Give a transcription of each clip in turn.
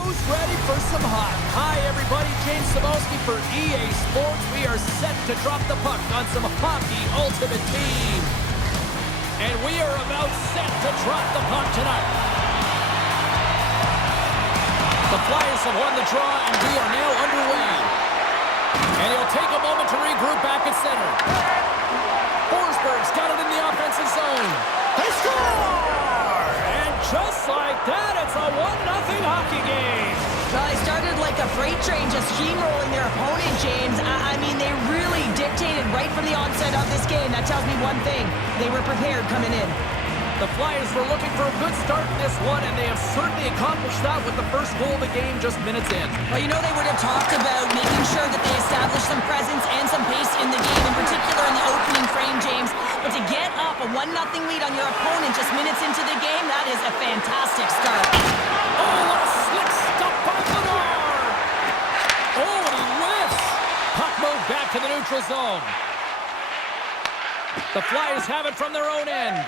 Who's ready for some hot? Hi, everybody. James Cybulski for EA Sports. We are set to drop the puck on some Hockey Ultimate Team. And we are about set to drop the puck tonight. The Flyers have won the draw, and we are now underway. And he'll take a moment to regroup back at center. Forsberg's got it in the offensive zone. They score! And just like that, it's a 1-0 hockey game. Well, they started like a freight train just steamrolling their opponent, James. I mean, they really dictated right from the onset of this game. That tells me one thing. They were prepared coming in. The Flyers were looking for a good start in this one, and they have certainly accomplished that with the first goal of the game just minutes in. Well, you know, they would have talked about making sure that they established some presence and some pace in the game, in particular in the opening frame, James. But to get up a 1-0 lead on your opponent just minutes into the game, that is a fantastic start. Oh, what a slick stop by Bedard! Oh, and he whiffs! Puck moved back to the neutral zone. The Flyers have it from their own end.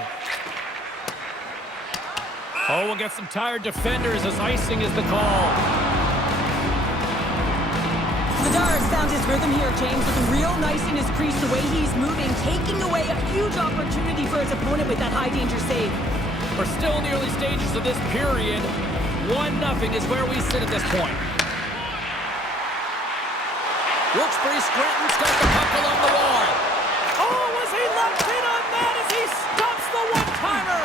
Oh, we'll get some tired defenders as icing is the call. Bedard's found his rhythm here, James, looking real nice in his crease, the way he's moving, taking away a huge opportunity for his opponent with that high-danger save. We're still in the early stages of this period. 1-0 is where we sit at this point. Wilkes-Barre Scranton's got the puck along the wall. Oh, was he locked in on that as he stops the one-timer?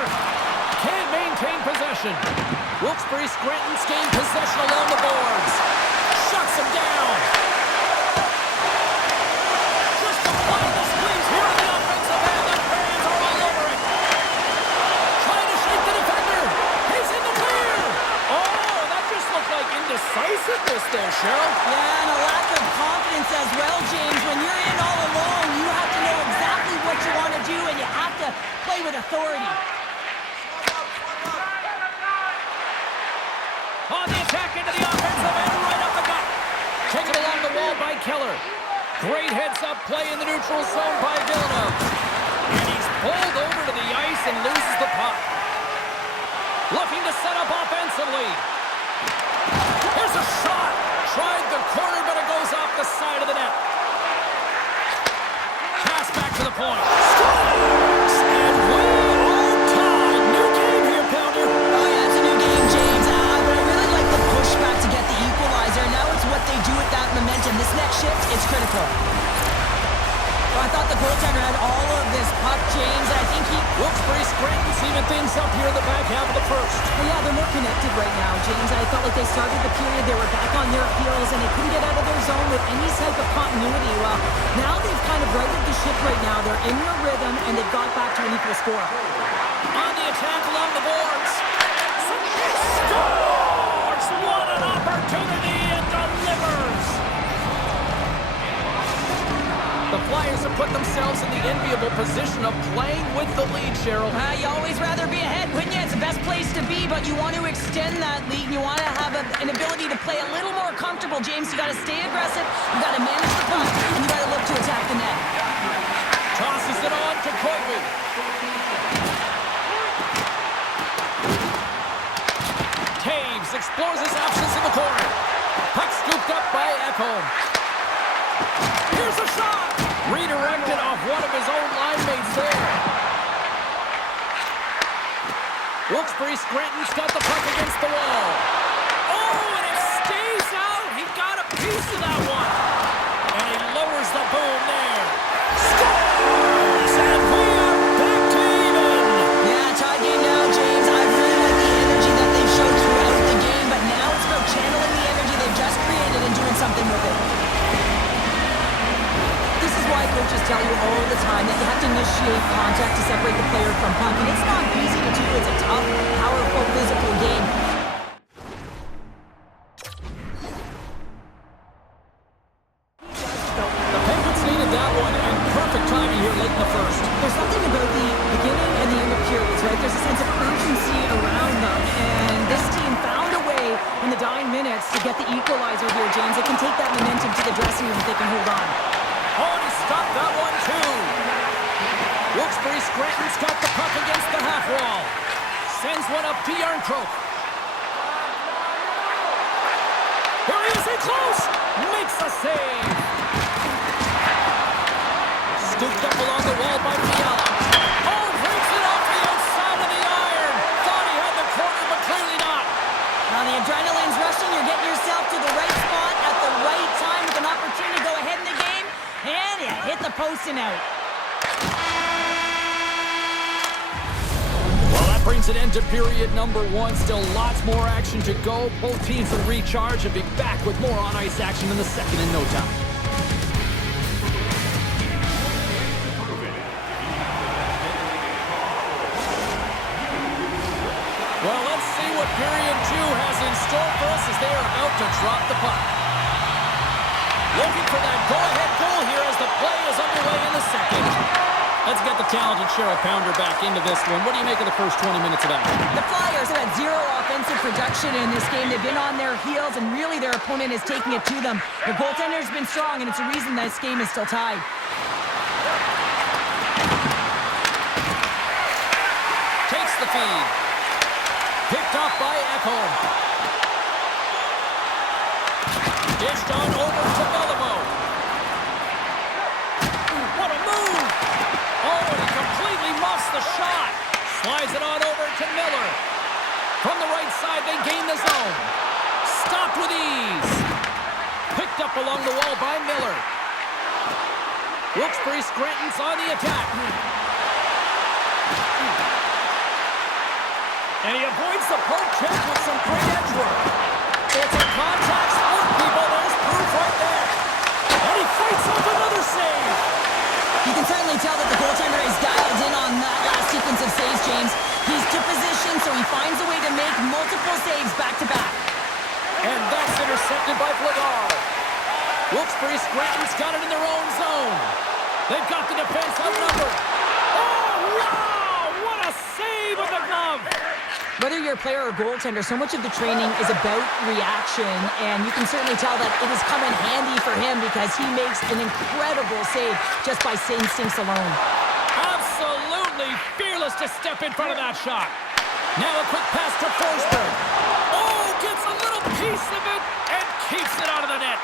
Can't maintain possession. Wilkes-Barre Scranton's gained possession along the boards. Shuts him down. Just applying the squeeze here on the offensive end. The fans are all over it. Trying to shake the defender. He's in the clear. Oh, that just looked like indecisiveness there, Cheryl. Yeah, and a lack of confidence as well, James. When you're in all alone, you have to know exactly what you want to do, and you have to play with authority. On the attack into the offensive end, right up the gut. Taken along the wall by Keller. Great heads-up play in the neutral zone by Villeneuve. And he's pulled over to the ice and loses the puck. Looking to set up offensively. Here's a shot. Tried the corner, but it goes off the side of the net. Pass back to the point. Scores! And we are tied. New game here, Pounder. Oh, yeah, it's a new game, James. But I really like the pushback to get the equalizer. Now it's what they do with that momentum. This next shift is critical. Well, I thought the goaltender had all of this puck, James, and I think he... Wilkes-Barre Scranton's even things up here in the back half of the first. Well, yeah, they're more connected right now, James. I felt like they started the period, they were back on their heels, and they couldn't get out of their zone with any type of continuity. Well, now they've kind of righted the ship right now. They're in their rhythm, and they've got back to an equal score. On the attack along the boards. Scores! What an opportunity and delivers! The Flyers have put themselves in the enviable position of playing with the lead, Cheryl. You always rather be ahead, wouldn't you? It's the best place to be, but you want to extend that lead. You want to have an ability to play a little more comfortable, James. You got to stay aggressive, you got to manage the puck, and you got to look to attack the net. Tosses it on to Koivu. Taves explores his options in the corner. Puck scooped up by Ekholm. Here's a shot! Redirected off one of his own line mates there. Wilkes-Barre Scranton's got the puck against the wall. Oh, and it stays out! He got a piece of that one. And he lowers the boom there. Scores! And we are back to even! Yeah, tie game now, James. I really like the energy that they've shown throughout the game, but now it's about channeling the energy they've just created and doing something with it. This is why coaches tell you all the time that you have to initiate contact to separate the player from puck. And it's not easy to do. It's a tough, powerful, physical game. The Penguins needed that one, and perfect timing here late in the first. There's something about the beginning and the end of periods, right? There's a sense of urgency around them, and this team found a way in the dying minutes to get the equalizer here, James. They can take that momentum to the dressing room if they can hold on. Oh, and he stopped that one, too. Wilkes-Barre Scranton's got the puck against the half wall. Sends one up to Järnkrok. very close. Makes a save. Scooped up along the wall by Fiala. Oh, breaks it off the outside of the iron. Thought he had the corner, but clearly not. Now the adrenaline's rushing. You're getting yourself to the right spot at the right time with an opportunity to go ahead in the game. And you hit the post and out. Well, that brings an end to period number 1. Still lots more action to go. Both teams will recharge and be back with more on-ice action in the second in no time. Well, let's see what period 2 has in store for us as they are about to drop the puck. Looking for that go-ahead goal here as the play is underway in the second. Let's get the talented Cheryl Pounder back into this one. What do you make of the first 20 minutes of action? The Flyers have had zero offensive production in this game. They've been on their heels, and really their opponent is taking it to them. The goaltender's been strong, and it's a reason this game is still tied. Takes the feed. Picked up by Ekholm. Dished on over to Beliveau. What a move! Oh, and he completely muffs the shot. Slides it on over to Miller. From the right side, they gain the zone. Stopped with ease. Picked up along the wall by Miller. Wilkes-Barre Scranton's on the attack. And he avoids the poke check with some great edge work. It's a contact sport, people. There's proof right there. And he fights off another save. You can certainly tell that the goaltender is dialed in on that last sequence of saves, James. He's to position, so he finds a way to make multiple saves back-to-back. And that's intercepted by Flagal. Wilkes-Barre Scranton's got it in their own zone. They've got the defense outnumbered. Oh, wow! What a save with the glove! Whether you're a player or goaltender, so much of the training is about reaction, and you can certainly tell that it has come in handy for him because he makes an incredible save just by instincts alone. Absolutely fearless to step in front of that shot. Now a quick pass to Forsberg. Oh, gets a little piece of it and keeps it out of the net.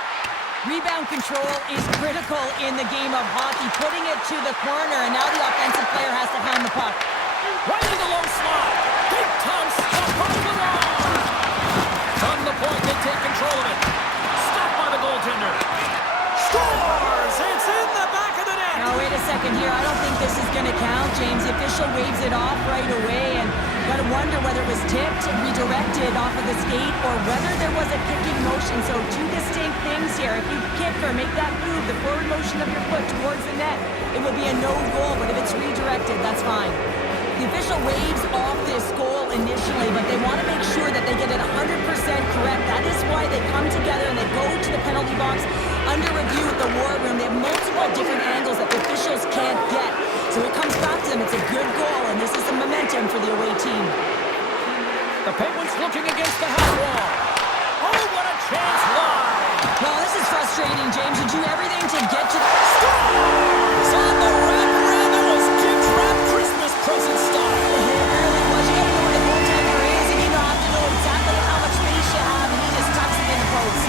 Rebound control is critical in the game of hockey, putting it to the corner, and now the offensive player has to hound the puck. Right in the low slot. Big time stop by Flagal. From the point, they take control of it. Stopped by the goaltender. Scores! It's in the back of the net. Now, wait a second here. I don't think this is going to count, James. The official waves it off right away, and got to wonder whether it was tipped, redirected off of the skate, or whether there was a kicking motion. So two distinct things here. If you kick or make that move, the forward motion of your foot towards the net, it will be a no goal, but if it's redirected, that's fine. The official waves off this goal initially, but they want to make sure that they get it 100% correct. That is why they come together and they go to the penalty box under review at the war room. They have multiple different angles that the officials can't get. So it comes back to them. It's a good goal, and this is the momentum for the away team. The Penguins looking against the half wall. Oh, what a chance live! Well, this is frustrating, James. You do everything to get to the... Scores! On the wraparound, that was Jim's wrap Christmas present style. It really was. You got to know where the goaltender is, and you don't have to know exactly how much space you have, and he just tucks it in the post.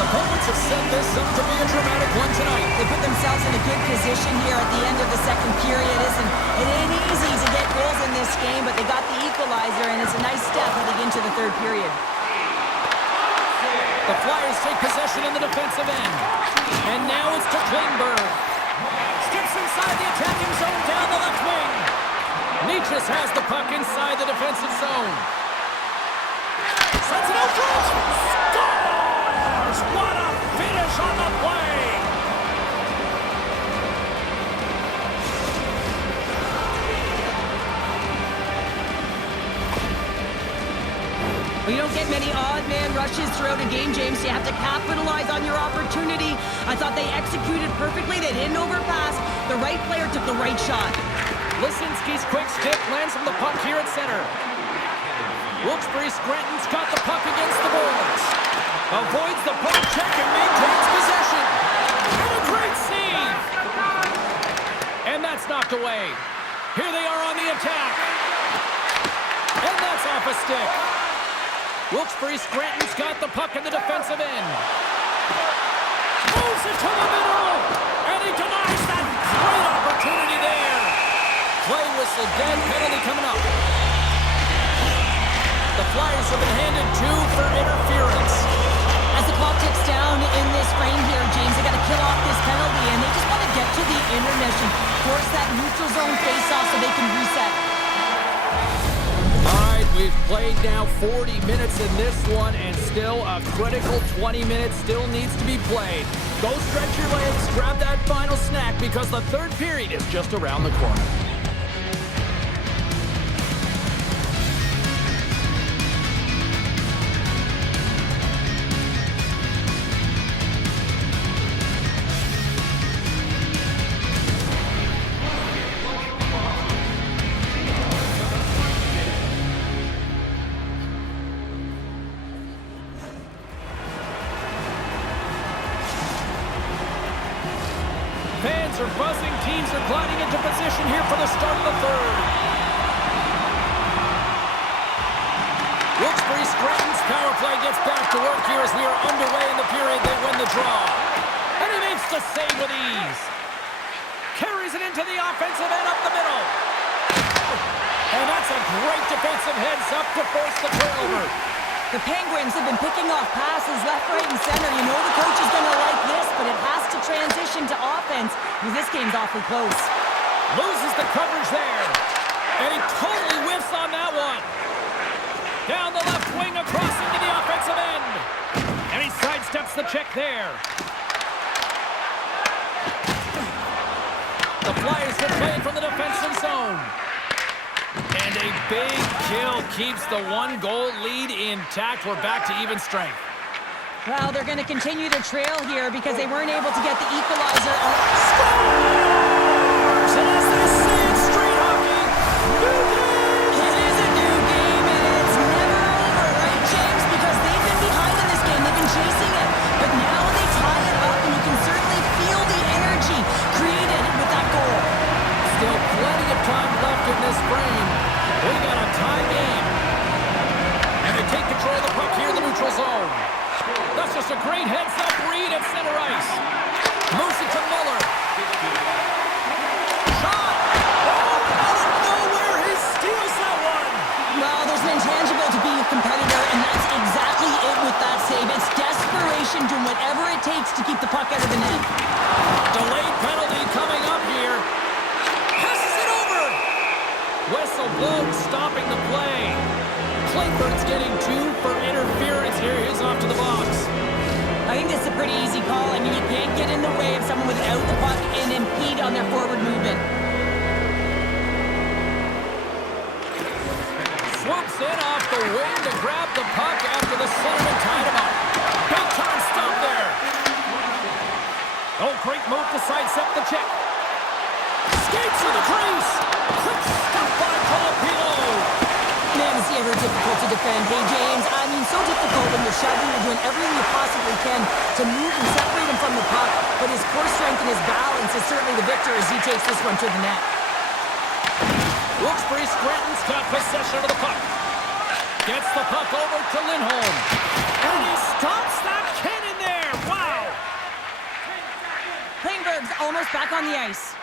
The Penguins have set this up to be a dramatic one tonight. They put themselves in a good position here at the end of the second period. It ain't easy to get goals in this game, but they got the equalizer, and it's a nice step heading into the third period. The Flyers take possession in the defensive end. And now it's to Klingberg. Skips inside the attacking zone down the left wing. Nietzsche has the puck inside the defensive zone. Sends it out front. Scores! What a finish on the play! Well, you don't get many odd man rushes throughout a game, James. You have to capitalize on your opportunity. I thought they executed perfectly. They didn't overpass. The right player took the right shot. Lisinski's quick stick lands from the puck here at center. Wilkes-Barre Scranton's got the puck against the boards. Avoids the poke check and maintains possession. And a great save. And that's knocked away. Here they are on the attack. And that's off a stick. Wilkes-Barre Scranton's got the puck in the defensive end. Moves it to the middle, and he denies that. Great opportunity there. Play whistle dead, penalty coming up. The Flyers have been handed 2 for interference. As the clock ticks down in this frame here, James, they got to kill off this penalty, and they just want to get to the intermission, force that neutral zone face-off so they can reset. All right, we've played now 40 minutes in this one, and still a critical 20 minutes still needs to be played. Go stretch your legs, grab that final snack, because the third period is just around the corner. Fans are buzzing. Teams are gliding into position here for the start of the third. Wilkes-Barre Scranton's power play gets back to work here as we are underway in the period. They win the draw. And he makes the save with ease. Carries it into the offensive end up the middle. And that's a great defensive heads-up to force the turnover. The Penguins have been picking off passes left, right, and center. You know the coach is going to like this, but it has to transition to offense because this game's awfully close. Loses the coverage there. And he totally whiffs on that one. Down the left wing across into the offensive end. And he sidesteps the check there. The Flyers will play from the defensive zone. And a big kill keeps the 1-goal lead intact. We're back to even strength. Well, they're going to continue to trail here because they weren't able to get the equalizer. Scores! And as they say in street hockey, new game! It is a new game, and it's never over, right, James? Because they've been behind in this game. They've been chasing it. But now they tie it up, and you can certainly feel the energy created with that goal. Still plenty of time left in this frame. We got a tie game. And they take control of the puck here in the neutral zone. That's just a great heads-up read at center ice. Moves it to Miller. Shot! Oh, out of nowhere, he steals that one! Well, there's an intangible to being a competitor, and that's exactly it with that save. It's desperation, doing whatever it takes to keep the puck out of the net. Delayed penalty coming up here. Passes it over! Whistle blown, stopping the play. Klingberg's getting 2 for interference here. He's off to the box. I think this is a pretty easy call. I mean, you can't get in the way of someone without the puck and impede on their forward movement. Swoops in off the wing to grab the puck after the centerman tied him up. Big time stop there. Oh, great move to sidestep the check. Skates to the crease. Quick stop by Colapino. Man, is he ever difficult to defend. Hey, James, I mean, so difficult when you're shoving, you're doing everything you possibly can to move and separate him from the puck, but his core strength and his balance is certainly the victor as he takes this one to the net. Wilkes-Barre Scranton's got possession of the puck. Gets the puck over to Lindholm. And he stops that cannon there. Wow. Klingberg's almost back on the ice.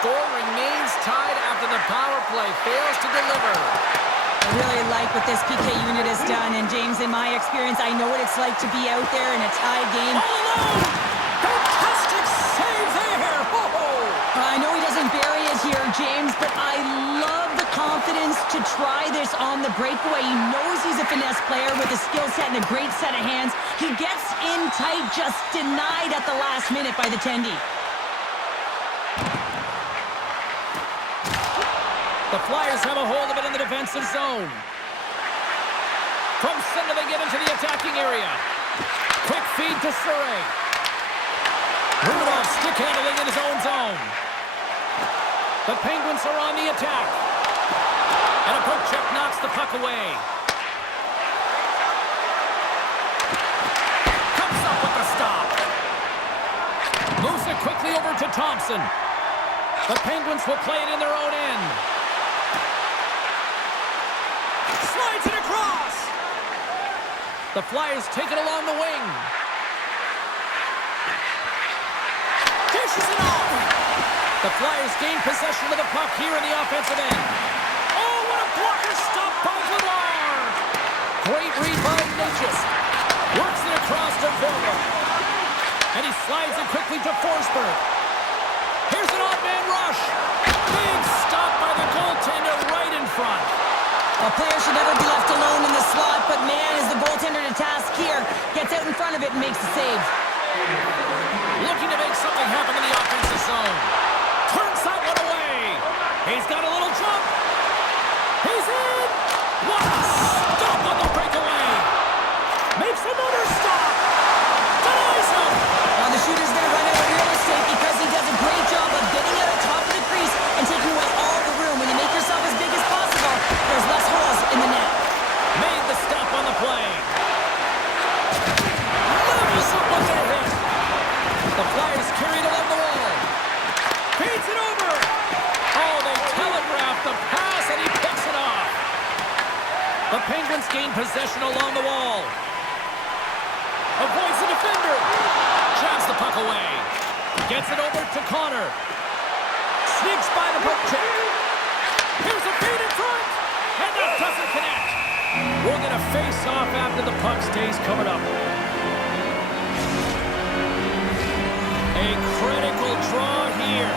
Score remains tied after the power play fails to deliver. I really like what this PK unit has done, and James, in my experience, I know what it's like to be out there in a tie game. All alone! Fantastic save there! Whoa! I know he doesn't bury it here, James, but I love the confidence to try this on the breakaway. He knows he's a finesse player with a skill set and a great set of hands. He gets in tight, just denied at the last minute by the Tendy. The Flyers have a hold of it in the defensive zone. From center, they get into the attacking area. Quick feed to Surrey. Rudolph stick handling in his own zone. The Penguins are on the attack. And a poke check knocks the puck away. Comes up with the stop. Moves it quickly over to Thompson. The Penguins will play it in their own end. Slides it across. The Flyers take it along the wing. Dishes it off. The Flyers gain possession of the puck here in the offensive end. Oh, what a blocker stop by Vladar. Great read by Natchez. Works it across to Vilma. And he slides it quickly to Forsberg. Here's an odd man rush. Big stop by the goaltender right in front. A player should never be left alone in the slot, but man, is the goaltender to task here. Gets out in front of it and makes the save. Looking to make something happen in the offensive zone. Turns that one away. He's got a little jump. He's in. What a stop on the breakaway. Makes another stop. Denies him. Now the shooter's going to run out of real estate because he does a great job of getting out on top of the crease and taking away all the room. When you make yourself as big as possible, there's less holes in the net. Made the stop on the play. Levels up with their hit. The Flyers carried along the wall. Feeds it over. Oh, they telegraphed the pass, and he picks it off. The Penguins gain possession along the wall. Avoids the defender. Jabs the puck away. Gets it over to Connor. Sneaks by the puck check. Here's a feed in front. And that doesn't connect. We're going to face off after the puck stays coming up. A critical draw here.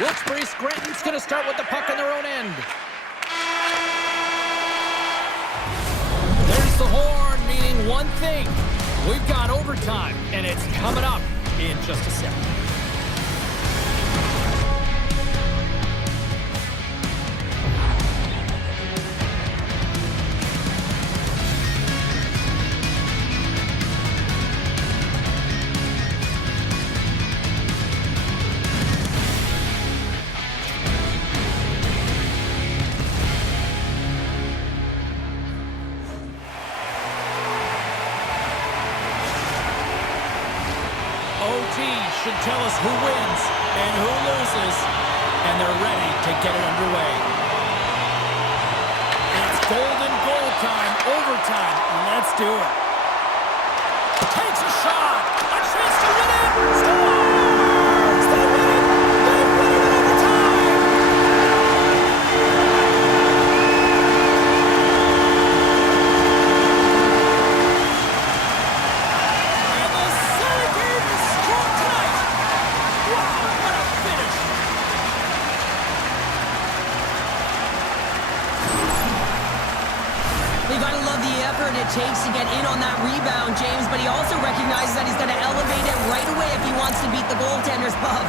Wilkes-Barre Scranton's going to start with the puck on their own end. There's the horn, meaning one thing. We've got overtime, and it's coming up in just a second. OT should tell us who wins and who loses, and they're ready to get it underway. It's golden goal time, overtime. Let's do it. Takes a shot. A chance to win it. Scores! They win it. They win it in overtime. And the Silly game is strong tonight. Wow, what a finish. You gotta love the effort it takes to get in on that rebound, James, but he also recognizes that he's gonna elevate it right away if he wants to beat the goaltender's glove.